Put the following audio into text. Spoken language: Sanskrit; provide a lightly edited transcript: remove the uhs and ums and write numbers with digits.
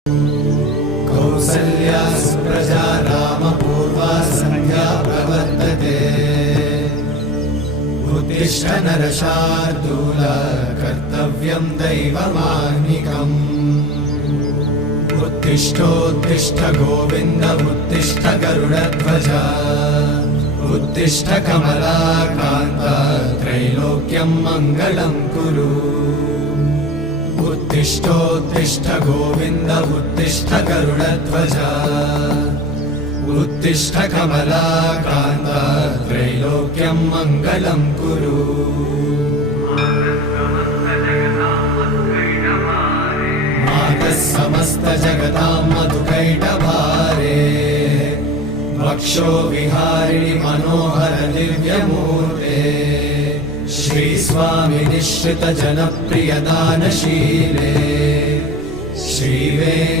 कौसल्या सुप्रजा रामपूर्वा सन्ध्या प्रवर्तते। उत्तिष्ठ नरशार्दूल कर्तव्यं दैवमाह्निकम्। उत्तिष्ठोत्तिष्ठ गोविन्द उत्तिष्ठ गरुडध्वज। उत्तिष्ठ कमलाकान्त त्रैलोक्यं मङ्गलं कुरु। उत्तिष्ठोत्तिष्ठ गोविन्द उत्तिष्ठ गरुडध्वज। उत्तिष्ठ कमलाकान्त त्रैलोक्यं मङ्गलं कुरु। मातः समस्त जगतां मधुकैटभारे। वक्षो विहारिणि मनोहर दिव्यमूर्ते। श्रीस्वामि निश्रित जनप्रिय दानशीले। श्रीवे